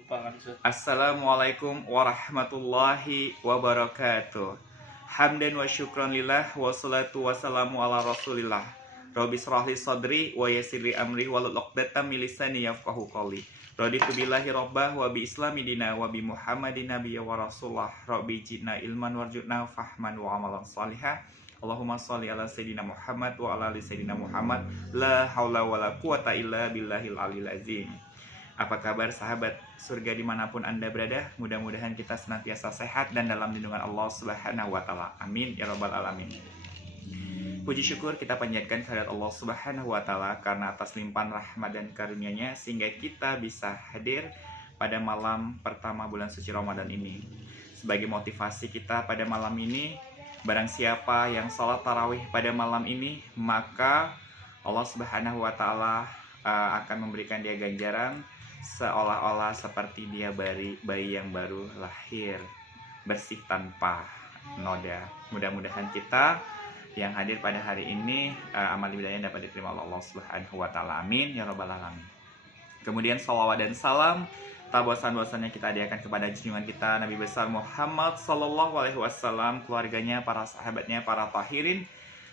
lupa kan Ustaz. Assalamualaikum warahmatullahi wabarakatuh. Hamdan wa syukran lillah wa salatu wassalamu ala rasulillah. Rabbi shrahli sadri wa yassirli amri wahlul 'uqdatam min lisani yafqahu qawli. Raditu billahi rabbah wa bi islami dina wa bi muhammadin nabiyya wa rasulullah. Rabbi jidna ilman warzuqna fahman wa amalan salihah. Allahumma sholli ala sayyidina Muhammad wa ala ali sayyidina Muhammad. La haula wala quwata illa billahil aliyil azim. Apa kabar sahabat surga dimanapun Anda berada? Mudah-mudahan kita senantiasa sehat dan dalam lindungan Allah Subhanahu wa Ta'ala. Amin ya Rabbal 'Alamin. Puji syukur kita panjatkan kehadirat Allah Subhanahu wa Ta'ala karena atas limpahan rahmat dan karunia-Nya sehingga kita bisa hadir pada malam pertama bulan suci Ramadan ini. Sebagai motivasi kita pada malam ini, barang siapa yang sholat tarawih pada malam ini, maka Allah Subhanahu wa Ta'ala akan memberikan dia ganjaran seolah-olah seperti dia bayi yang baru lahir, bersih tanpa noda. Mudah-mudahan kita yang hadir pada hari ini amal ibadahnya dapat diterima oleh Allah Subhanahu wa Ta'ala. Amin ya Rabbal 'Alamin. Kemudian salawat dan salam tak bosan-bosannya kita hadiahkan kepada junjungan kita Nabi besar Muhammad sallallahu alaihi wasallam, keluarganya, para sahabatnya, para tahirin,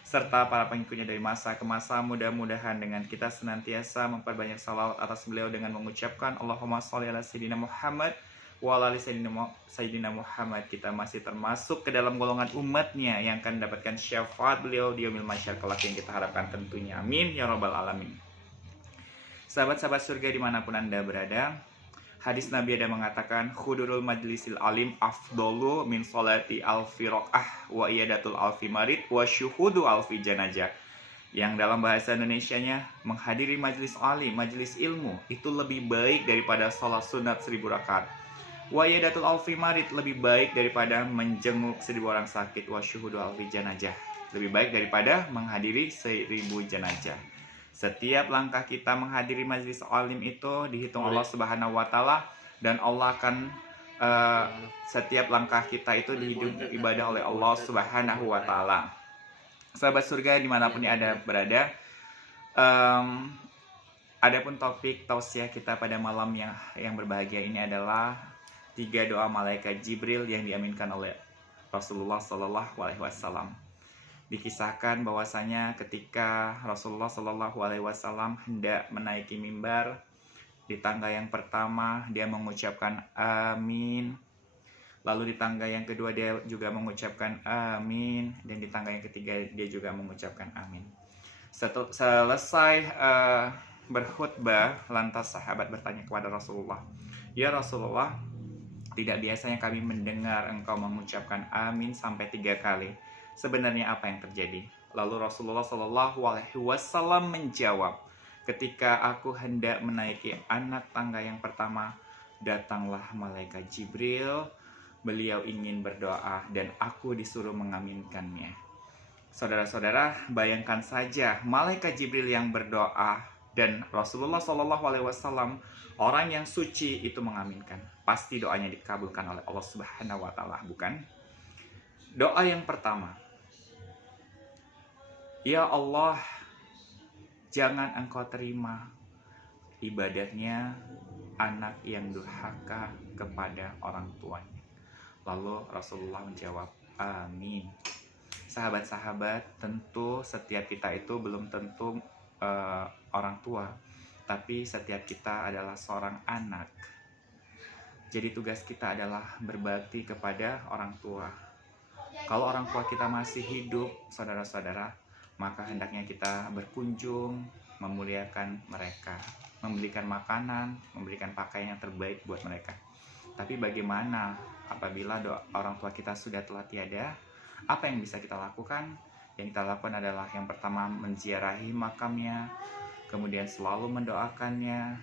serta para pengikutnya dari masa ke masa. Mudah-mudahan dengan kita senantiasa memperbanyak salawat atas beliau dengan mengucapkan Allahumma sholli ala sayyidina Muhammad wa ala ali sayyidina Muhammad, kita masih termasuk ke dalam golongan umatnya yang akan mendapatkan syafaat beliau di yaumil mahsyar kelak yang kita harapkan tentunya. Amin ya Rabbal 'Alamin. Sahabat-sahabat surga dimanapun Anda berada, hadis Nabi ada mengatakan khudurul majlisil alim afdolu min sholati alfi raqah wa iyadatul alfi marid wa syuhudu alfi janajah. Yang dalam bahasa Indonesianya, menghadiri majlis alim, majlis ilmu itu lebih baik daripada sholat sunat 1000 rakaat. Wa iyadatul alfi marid, lebih baik daripada menjenguk 1000 orang sakit. Wa syuhudu alfi janajah, lebih baik daripada menghadiri 1000 jenazah. Setiap langkah kita menghadiri majlis alim itu dihitung Allah Subhanahu wa Ta'ala, dan Allah akan setiap langkah kita itu dihidup ibadah oleh Allah Subhanahu wa Ta'ala. Sahabat surga dimanapun Anda berada, adapun topik tausiah kita pada malam yang berbahagia ini adalah 3 doa malaikat Jibril yang diaminkan oleh Rasulullah Sallallahu Alaihi Wasallam. Dikisahkan bahwasanya ketika Rasulullah Shallallahu Alaihi Wasallam hendak menaiki mimbar, di tangga yang pertama dia mengucapkan amin, lalu di tangga yang kedua dia juga mengucapkan amin, dan di tangga yang ketiga dia juga mengucapkan amin. Selesai berkhutbah, lantas sahabat bertanya kepada Rasulullah, "Ya Rasulullah, tidak biasanya kami mendengar engkau mengucapkan amin sampai 3 kali. Sebenarnya apa yang terjadi?" Lalu Rasulullah Shallallahu Alaihi Wasallam menjawab, "Ketika aku hendak menaiki anak tangga yang pertama, datanglah malaikat Jibril. Beliau ingin berdoa dan aku disuruh mengaminkannya." Saudara-saudara, bayangkan saja malaikat Jibril yang berdoa dan Rasulullah Shallallahu Alaihi Wasallam, orang yang suci, itu mengaminkan. Pasti doanya dikabulkan oleh Allah Subhanahu Wa Ta'ala, bukan? Doa yang pertama, "Ya Allah, jangan engkau terima ibadahnya anak yang durhaka kepada orang tuanya." Lalu Rasulullah menjawab, "Amin." Sahabat-sahabat, tentu setiap kita itu belum tentu orang tua, tapi setiap kita adalah seorang anak. Jadi tugas kita adalah berbakti kepada orang tua. Kalau orang tua kita masih hidup, saudara-saudara, maka hendaknya kita berkunjung, memuliakan mereka, memberikan makanan, memberikan pakaian yang terbaik buat mereka. Tapi bagaimana apabila orang tua kita sudah telah tiada? Apa yang bisa kita lakukan? Yang kita lakukan adalah yang pertama, menziarahi makamnya, kemudian selalu mendoakannya,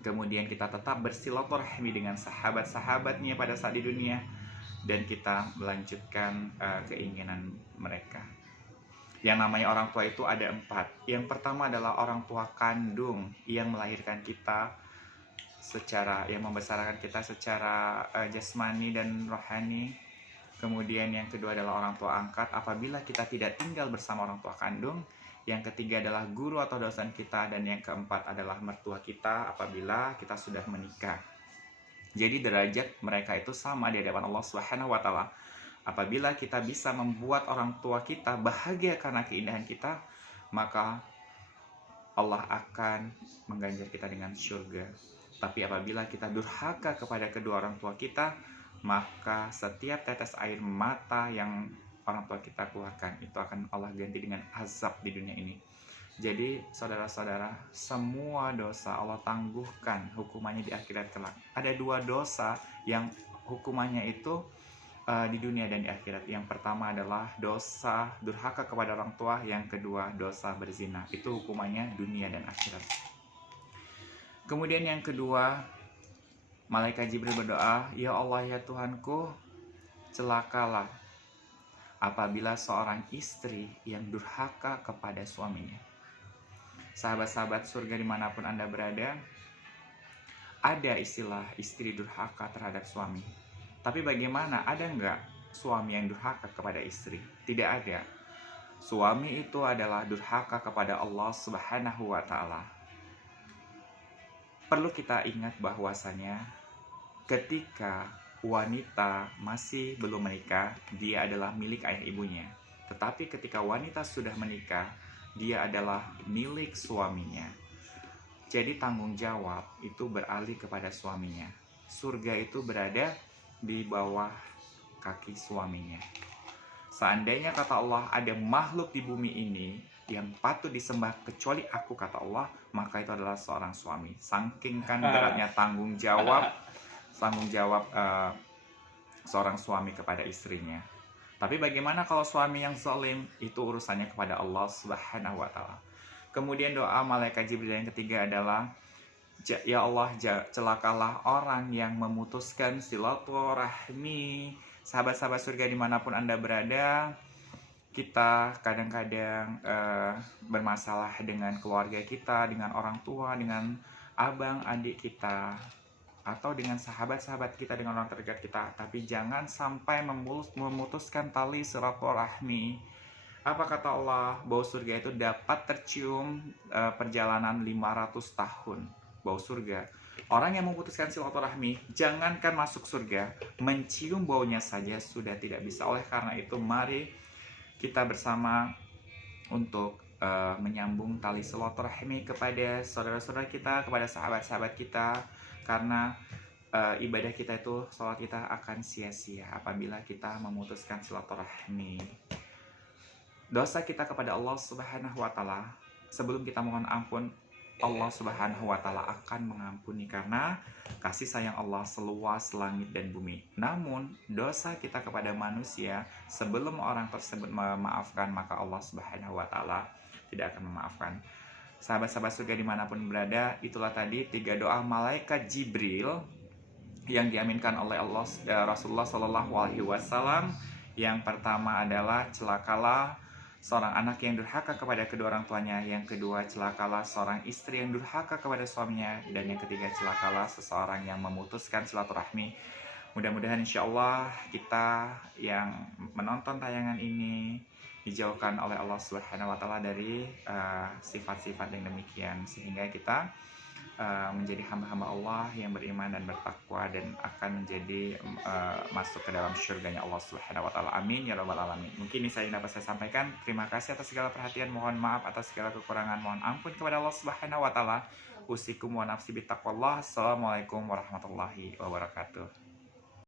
kemudian kita tetap bersilaturahmi dengan sahabat-sahabatnya pada saat di dunia, dan kita melanjutkan keinginan mereka. Yang namanya orang tua itu ada 4. Yang pertama adalah orang tua kandung yang melahirkan kita yang membesarkan kita secara jasmani dan rohani. Kemudian yang kedua adalah orang tua angkat apabila kita tidak tinggal bersama orang tua kandung. Yang ketiga adalah guru atau dosen kita, dan yang keempat adalah mertua kita apabila kita sudah menikah. Jadi derajat mereka itu sama di hadapan Allah Subhanahu wa taala. Apabila kita bisa membuat orang tua kita bahagia karena keindahan kita, maka Allah akan mengganjar kita dengan surga. Tapi apabila kita durhaka kepada kedua orang tua kita, maka setiap tetes air mata yang orang tua kita keluarkan itu akan Allah ganti dengan azab di dunia ini. Jadi saudara-saudara, semua dosa Allah tangguhkan hukumannya di akhirat kelak. Ada dua dosa yang hukumannya itu di dunia dan di akhirat. Yang pertama adalah dosa durhaka kepada orang tua, yang kedua dosa berzina. Itu hukumannya dunia dan akhirat. Kemudian yang kedua, malaikat Jibril berdoa, "Ya Allah, ya Tuhanku, celakalah apabila seorang istri yang durhaka kepada suaminya." Sahabat-sahabat surga dimanapun Anda berada, ada istilah istri durhaka terhadap suami. Tapi bagaimana, ada nggak suami yang durhaka kepada istri? Tidak ada. Suami itu adalah durhaka kepada Allah Subhanahu wa Ta'ala. Perlu kita ingat bahwasanya ketika wanita masih belum menikah, dia adalah milik ayah ibunya. Tetapi ketika wanita sudah menikah, dia adalah milik suaminya. Jadi tanggung jawab itu beralih kepada suaminya. Surga itu berada di bawah kaki suaminya. Seandainya kata Allah ada makhluk di bumi ini yang patut disembah kecuali aku, kata Allah, maka itu adalah seorang suami. Saking kan beratnya tanggung jawab seorang suami kepada istrinya. Tapi bagaimana kalau suami yang zalim? Itu urusannya kepada Allah Subhanahu wa Ta'ala. Kemudian doa malaikat Jibril yang ketiga adalah, "Ya Allah, celakalah orang yang memutuskan silaturahmi." Sahabat-sahabat surga dimanapun Anda berada, kita kadang-kadang bermasalah dengan keluarga kita, dengan orang tua, dengan abang, adik kita, atau dengan sahabat-sahabat kita, dengan orang terdekat kita. Tapi jangan sampai memutuskan tali silaturahmi. Apa kata Allah? Bau surga itu dapat tercium perjalanan 500 tahun. Bau surga. Orang yang memutuskan silaturahmi, jangankan masuk surga, mencium baunya saja sudah tidak bisa. Oleh karena itu, mari kita bersama untuk menyambung tali silaturahmi kepada saudara-saudara kita, kepada sahabat-sahabat kita. Karena ibadah kita itu, sholat kita akan sia-sia apabila kita memutuskan silaturahmi. Dosa kita kepada Allah Subhanahu wa Ta'ala, sebelum kita mohon ampun, Allah Subhanahu wa Ta'ala akan mengampuni karena kasih sayang Allah seluas langit dan bumi. Namun dosa kita kepada manusia, sebelum orang tersebut memaafkan, maka Allah Subhanahu wa Ta'ala tidak akan memaafkan. Sahabat-sahabat surga dimanapun berada, itulah tadi 3 doa malaikat Jibril yang diaminkan oleh Allah Rasulullah Shallallahu Alaihi Wasallam. Yang pertama adalah celakalah seorang anak yang durhaka kepada kedua orang tuanya. Yang kedua, celakalah seorang istri yang durhaka kepada suaminya. Dan yang ketiga, celakalah seseorang yang memutuskan silaturahmi. Mudah-mudahan insya Allah kita yang menonton tayangan ini dijauhkan oleh Allah Subhanahu wa Ta'ala dari sifat-sifat yang demikian, sehingga kita menjadi hamba-hamba Allah yang beriman dan bertakwa dan akan menjadi masuk ke dalam syurganya Allah Subhanahu wa Ta'ala. Amin ya rabbal alamin. Mungkin ini saya dapat saya sampaikan. Terima kasih atas segala perhatian, mohon maaf atas segala kekurangan, mohon ampun kepada Allah Subhanahu wa Ta'ala. Usikum wa nafsi bittaqwallah. Assalamualaikum warahmatullahi wabarakatuh.